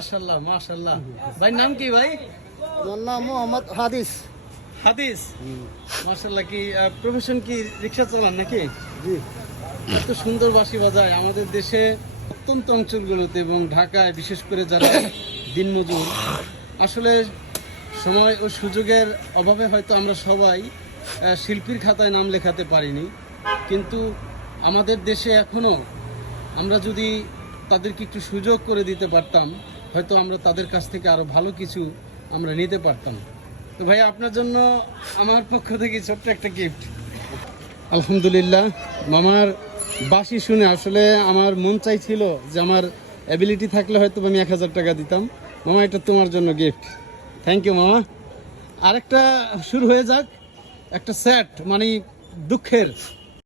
মাশাআল্লাহ মাশাআল্লাহ। ভাই নাম কি ভাই? আমার নাম মোহাম্মদ হাদিস। হাদিস, মাশাআল্লাহ। কি প্রফেশন কি রিক্সা চালান নাকি? জি। এত সুন্দর বাঁশি বাজায় আমাদের দেশে অত্যন্ত অঞ্চলগুলোতে এবং ঢাকায় বিশেষ করে যারা দিনমজুর, আসলে সময় ও সুযোগের অভাবে হয়তো আমরা সবাই শিল্পীর খাতায় নাম লেখাতে পারিনি, কিন্তু আমাদের দেশে এখনও আমরা যদি তাদেরকে একটু সুযোগ করে দিতে পারতাম, হয়তো আমরা তাদের কাছ থেকে আরও ভালো কিছু আমরা নিতে পারতাম। তো ভাই আপনার জন্য আমার পক্ষ থেকে ছোট্ট একটা গিফট। আলহামদুলিল্লাহ, মামার বাঁশি শুনে আসলে আমার মন চাইছিল যে আমার অ্যাবিলিটি থাকলে হয়তো আমি 1000 টাকা দিতাম। মামা, এটা তোমার জন্য গিফট। থ্যাংক ইউ মামা। আরেকটা শুরু হয়ে যাক, একটা স্যাড মানে দুঃখের